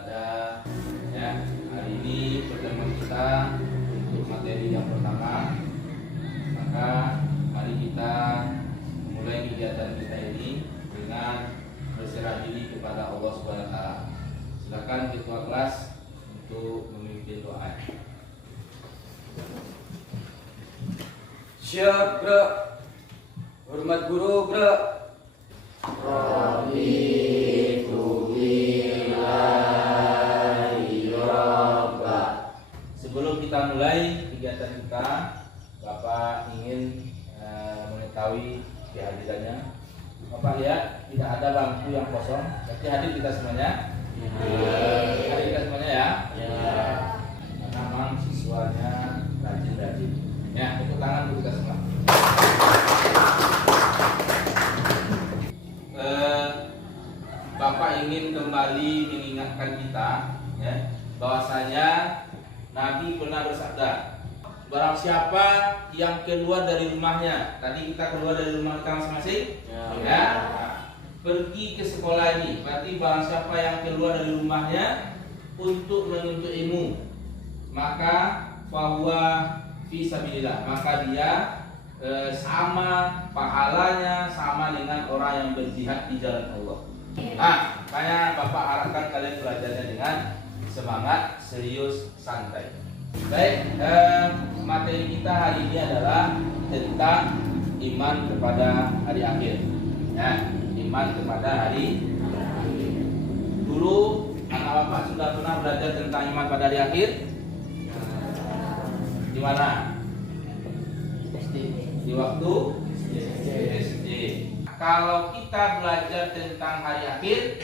pada hari ini pertemuan kita untuk materi yang pertama. Maka mari kita memulai kegiatan kita ini dengan berserah diri kepada Allah Subhanahu wa taala. Silakan ketua kelas untuk memimpin doa. Siap, bro. Hormat guru, bro. Sebelum kita mulai kegiatan kita, Bapak ingin mengetahui kehadirannya. Bapak lihat tidak ada bangku yang kosong. Berarti hadir kita semuanya. Hadir kita semuanya ya. Karena memang siswanya rajin-rajin. Ya, tepuk tangan untuk kita semua. Bapak ingin kembali mengingatkan kita, bahwasanya Nabi pernah bersabda, barang siapa yang keluar dari rumahnya, tadi kita keluar dari rumah kita masing-masing, pergi ke sekolah ini, berarti barang siapa yang keluar dari rumahnya untuk menuntut ilmu, maka fahuwa fi sabilillah, maka dia sama pahalanya sama dengan orang yang berjihad di jalan Allah. Makanya Bapak harapkan kalian belajarnya dengan semangat, serius, santai. Baik, materi kita hari ini adalah tentang iman kepada hari akhir. Iman kepada hari akhir. Dulu anak Bapak sudah pernah belajar tentang iman pada hari akhir? Di mana? Di waktu SD. Kalau kita belajar tentang hari akhir,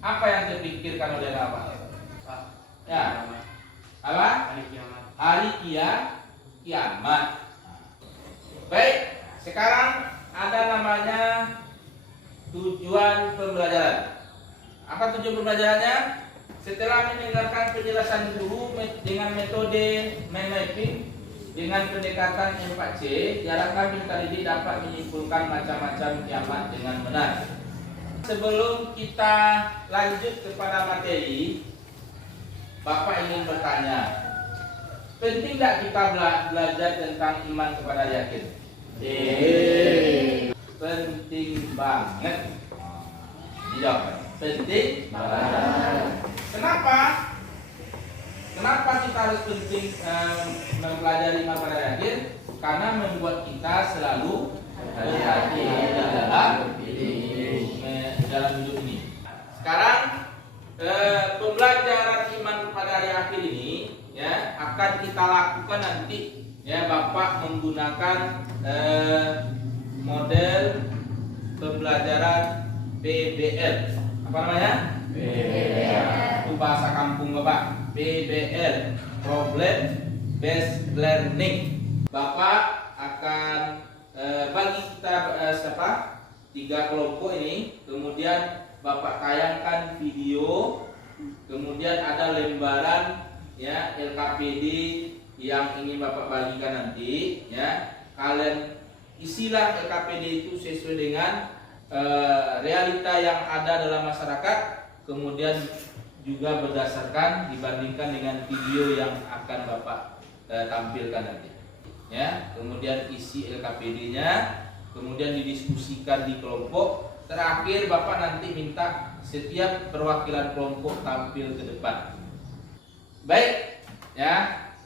apa yang terpikirkan oleh Bapak? Ya, apa? Hari kiamat. Baik, sekarang ada namanya tujuan pembelajaran. Apa tujuan pembelajarannya? Setelah mendengarkan penjelasan guru dengan metode mind mapping dengan pendekatan 4C, diharapkan peserta didik dapat menyimpulkan macam-macam kiamat dengan benar. Sebelum kita lanjut kepada materi, Bapak ingin bertanya, penting tidak kita belajar tentang iman kepada hari akhir? Penting banget. Dijawab. Penting banget. Kenapa? Kenapa kita harus penting mempelajari iman pada hari akhir? Karena membuat kita selalu hati-hati dalam hidup ini. Sekarang pembelajaran iman pada hari akhir ini akan kita lakukan nanti. Bapak menggunakan model pembelajaran PBL. Apa namanya? PBL. Itu bahasa kampung Bapak. PBL, Problem Based Learning. Bapak akan bagi kita 3 kelompok ini, kemudian Bapak tayangkan video, kemudian ada lembaran LKPD yang ingin Bapak bagikan nanti. Kalian isilah LKPD itu sesuai dengan realita yang ada dalam masyarakat, kemudian juga berdasarkan dibandingkan dengan video yang akan Bapak tampilkan nanti. Kemudian isi LKPD-nya, kemudian didiskusikan di kelompok. Terakhir Bapak nanti minta setiap perwakilan kelompok tampil ke depan. Baik,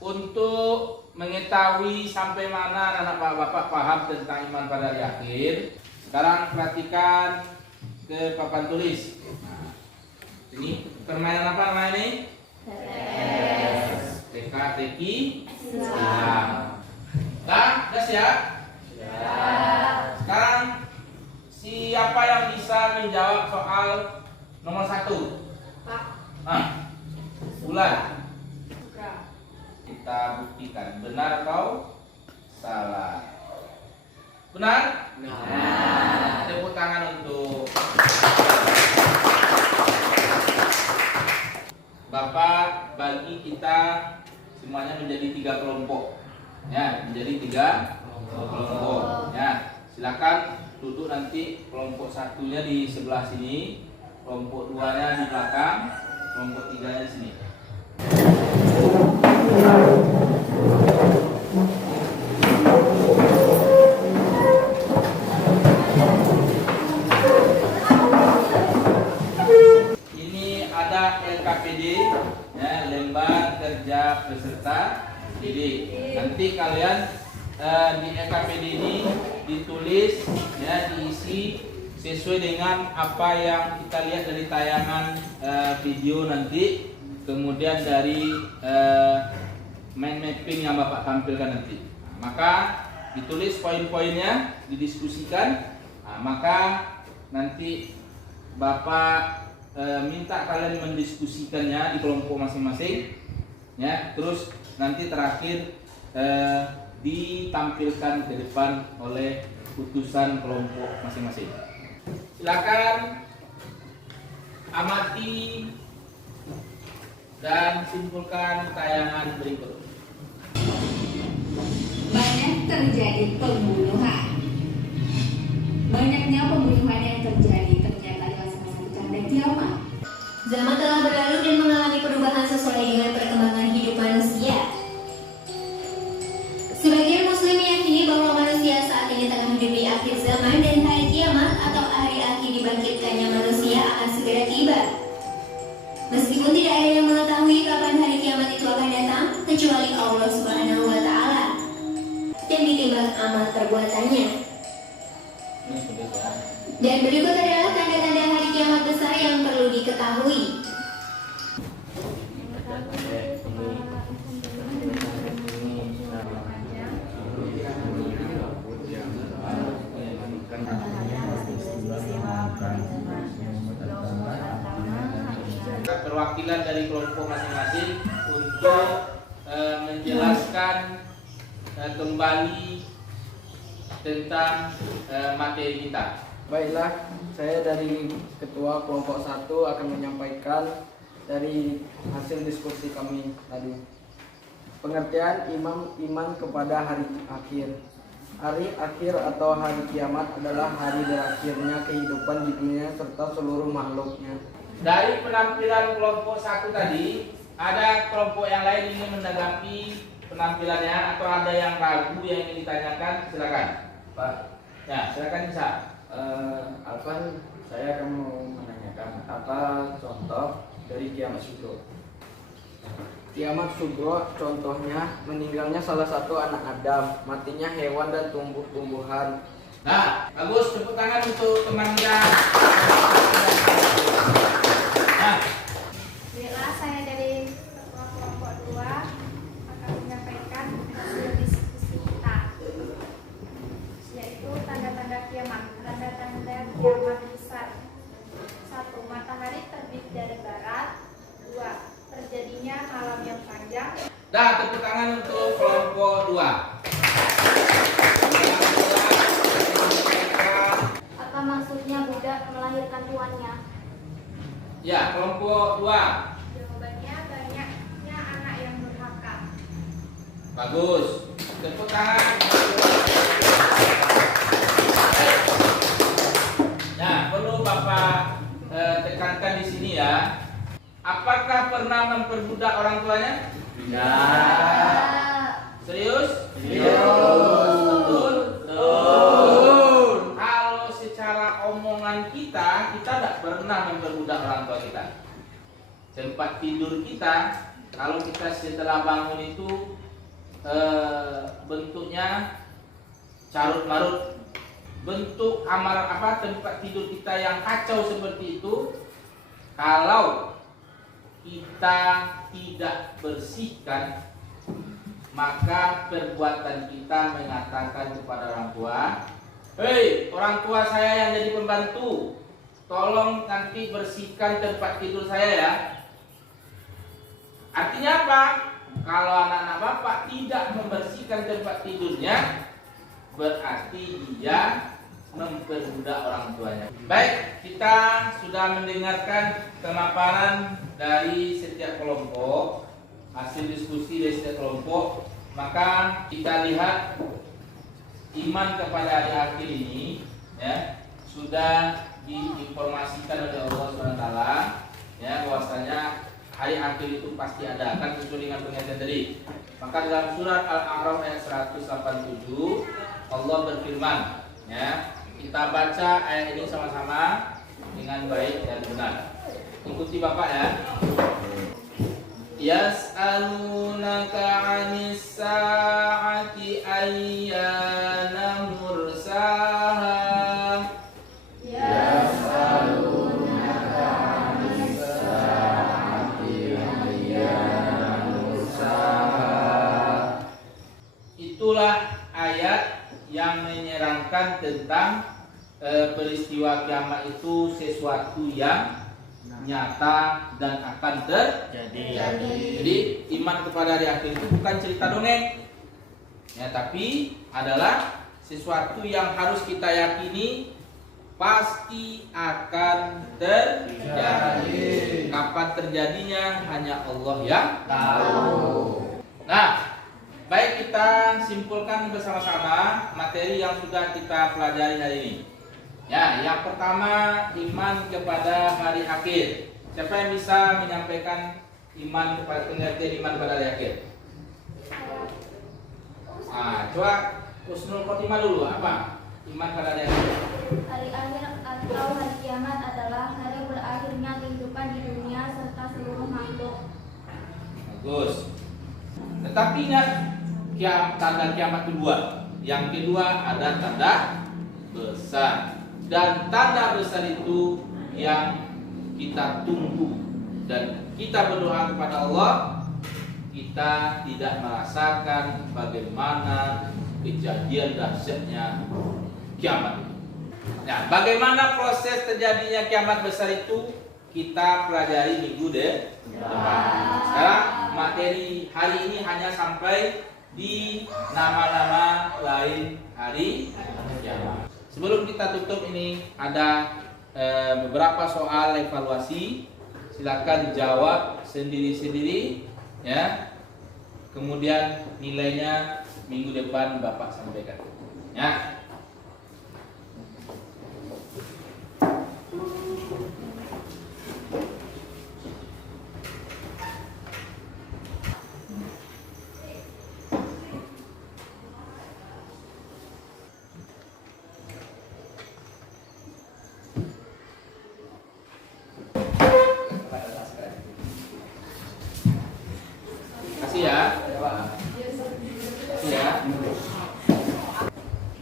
untuk mengetahui sampai mana anak Bapak paham tentang iman pada hari akhir, sekarang perhatikan ke papan tulis. Ini permainan apa namanya ini? Teka-teki. Udah siap? Sekarang siapa yang bisa menjawab soal nomor 1? Bulan. Kita buktikan benar atau salah. Benar? Benar. Tepuk tangan untuk Bapak. Bagi kita semuanya menjadi 3 kelompok. Menjadi 3 kelompok. Silakan duduk nanti kelompok satunya di sebelah sini, kelompok 2-nya di belakang, kelompok 3 di sini. Ini ada LKPD, ya, lembar kerja peserta didik. Nanti kalian di LKPD ini ditulis, ya, diisi sesuai dengan apa yang kita lihat dari tayangan video nanti, kemudian dari mind mapping yang Bapak tampilkan nanti. Maka ditulis poin-poinnya, didiskusikan. Maka nanti Bapak minta kalian mendiskusikannya di kelompok masing-masing, ya. Terus nanti terakhir ditampilkan ke depan oleh utusan kelompok masing-masing. Silakan amati dan simpulkan tayangan berikut. Banyak terjadi pembunuhan. Banyaknya pembunuhan yang terjadi ternyata adalah salah satu tanda kiamat. Zaman telah berlalu dan mengalami perubahan sesuai dengan perkembangan hidup manusia. Sebagian muslim meyakini bahwa manusia saat ini tengah hidup di akhir zaman dan hari kiamat atau hari akhir dibangkitkannya manusia akan segera tiba. Meskipun tidak ada yang mengetahui kapan hari kiamat itu akan datang kecuali Allah Subhanahu wa taala dan ditimbang amal perbuatannya. Dan berikut adalah tanda-tanda hari kiamat besar yang perlu diketahui. Perwakilan dari kelompok masing-masing untuk menjelaskan kembali tentang materi kita. Baiklah, saya dari Ketua Kelompok 1 akan menyampaikan dari hasil diskusi kami tadi. Pengertian iman kepada hari akhir. Hari akhir atau hari kiamat adalah hari berakhirnya kehidupan di dunia serta seluruh makhluknya. Dari penampilan kelompok 1 tadi, ada kelompok yang lain ingin menanggapi penampilannya atau ada yang ragu yang ingin ditanyakan? Silakan, Pak. Ya, silakan bisa. Alvan, saya akan mau menanyakan apa contoh dari kiamat sugro. Kiamat sugro contohnya meninggalnya salah satu anak Adam, matinya hewan dan tumbuh-tumbuhan. Nah, bagus, tepuk tangan untuk teman kita. Nah, Bila saya dari Ketua Kelompok 2 akan menyampaikan hasil diskusi kita, yaitu tanda-tanda kiamat. Tanda-tanda kiamat besar: 1. Matahari terbit dari barat. 2. Terjadinya malam yang panjang. dah, tepuk tangan untuk kelompok 2. Apa maksudnya budak melahirkan tuannya? Ya, kelompok 2. Jawabannya banyaknya anak yang durhaka. Bagus. Tepuk tangan. Nah, perlu Bapak tekankan di sini ya. Apakah pernah memperbudak orang tuanya? Tidak. Serius? Serius. Betul? Betul. Kalau secara omongan kita tidak pernah memperbudak orang tua kita. Tempat tidur kita, kalau kita setelah bangun itu bentuknya carut marut. Bentuk tempat tidur kita yang kacau seperti itu, kalau kita tidak bersihkan, maka perbuatan kita mengatakan kepada orang tua, "Hei, orang tua saya yang jadi pembantu, tolong nanti bersihkan tempat tidur saya ya." Artinya apa? Kalau anak-anak Bapak tidak membersihkan tempat tidurnya, berarti dia memperbudak orang tuanya. Baik, kita sudah mendengarkan pemaparan dari setiap kelompok, hasil diskusi dari setiap kelompok. Maka kita lihat iman kepada hari akhir ini, ya, sudah diinformasikan oleh Allah SWT, ya, bahwasanya hari akhir itu pasti ada, kan sesuai dengan pengertian tadi. Maka dalam surat Al-A'raf ayat 187 Allah berfirman, ya, kita baca ayat ini sama-sama dengan baik dan benar. Ikuti Bapak ya. Yas'alunaka 'anis sa'ati ayyana mursaha. Yas'alunaka 'anis sa'ati ayyana mursaha. Itulah ayat yang menyerangkan tentang peristiwa kiamat itu sesuatu yang nyata dan akan terjadi. Jadi iman kepada hari akhir itu bukan cerita dongeng, ya, tapi adalah sesuatu yang harus kita yakini pasti akan terjadi. Kapan terjadinya hanya Allah yang tahu. Nah, baik, kita simpulkan bersama-sama materi yang sudah kita pelajari hari ini. Ya, yang pertama iman kepada hari akhir. Siapa yang bisa menyampaikan iman kepada pengertian iman pada hari akhir? Coba Husnul Khotimah dulu, apa iman pada hari akhir? Hari akhir atau hari kiamat adalah hari berakhirnya kehidupan di dunia serta seluruh makhluk. Bagus. Tetapi ingat, tanda kiamat kedua. Yang kedua ada tanda besar. Dan tanda besar itu yang kita tunggu, dan kita berdoa kepada Allah kita tidak merasakan bagaimana kejadian dahsyatnya kiamat itu. Nah, bagaimana proses terjadinya kiamat besar itu kita pelajari minggu depan. Sekarang materi hari ini hanya sampai di nama-nama lain hari kiamat. Sebelum kita tutup ini ada beberapa soal evaluasi. Silakan jawab sendiri-sendiri, ya. Kemudian nilainya minggu depan Bapak sampaikan, ya.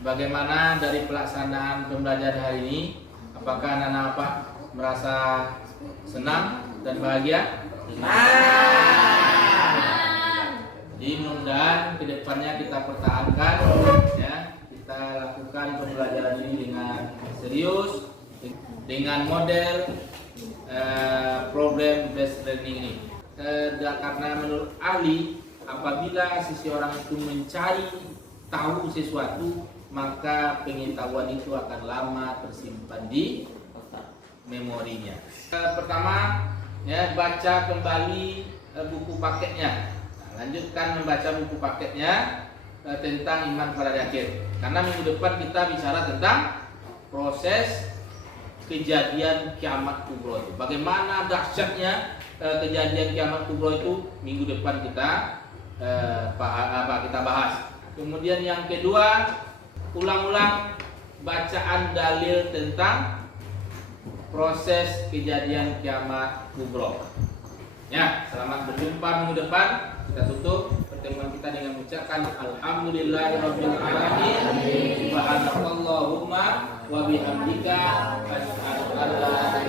Bagaimana dari pelaksanaan pembelajaran hari ini? Apakah anak-anak merasa senang dan bahagia? Jadi mudah-mudahan kedepannya kita pertahankan, ya, kita lakukan pembelajaran ini dengan serius, dengan model problem based learning ini. Karena menurut ahli, apabila seseorang itu mencari tahu sesuatu, maka pengetahuan itu akan lama tersimpan di memorinya. Pertama, ya, baca kembali buku paketnya. Nah, lanjutkan membaca buku paketnya tentang iman pada hari akhir. Karena minggu depan kita bicara tentang proses kejadian kiamat kubro itu. Bagaimana dahsyatnya kejadian kiamat kubro itu minggu depan kita bahas. Kemudian yang kedua, ulang-ulang bacaan dalil tentang proses kejadian kiamat kubro. Ya, selamat berjumpa minggu depan. Kita tutup pertemuan kita dengan mengucapkan alhamdulillahirabbil alamin. Subhanakallahumma wa bihamdika asyhadu an la